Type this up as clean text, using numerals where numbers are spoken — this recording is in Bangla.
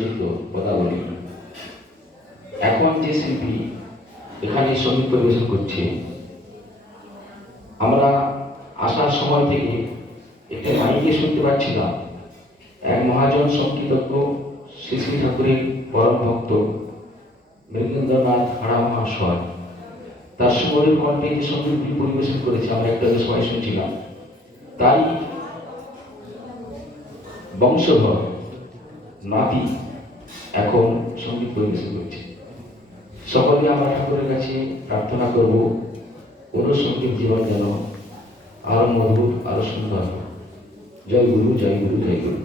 রচিত পদাবলী। এখন যে শিল্পী এখানে সঙ্গীত পরিবেশন করছে, আমরা আসার সময় থেকে একটা মাইকে শুনতে পাচ্ছিলাম এক মহাজন সঙ্গীতজ্ঞ শ্রী শ্রী ঠাকুরের পরম ভক্ত মৃগেন্দ্রনাথ হাড়া মহাশয় তার সুমধুর কণ্ঠে যে সঙ্গীতগুলি পরিবেশন করেছে আমরা একটা সবাই শুনছিলাম, তাই বংশধর নাতি এখন সঙ্গীত পরিবেশন করছে। সকলে আমরা ঠাকুরের কাছে প্রার্থনা করব কোন সঙ্গীত জীবন যেন আরো মধুর আরো সুন্দর। জয় গুরু, জয় গুরু, জয় গুরু।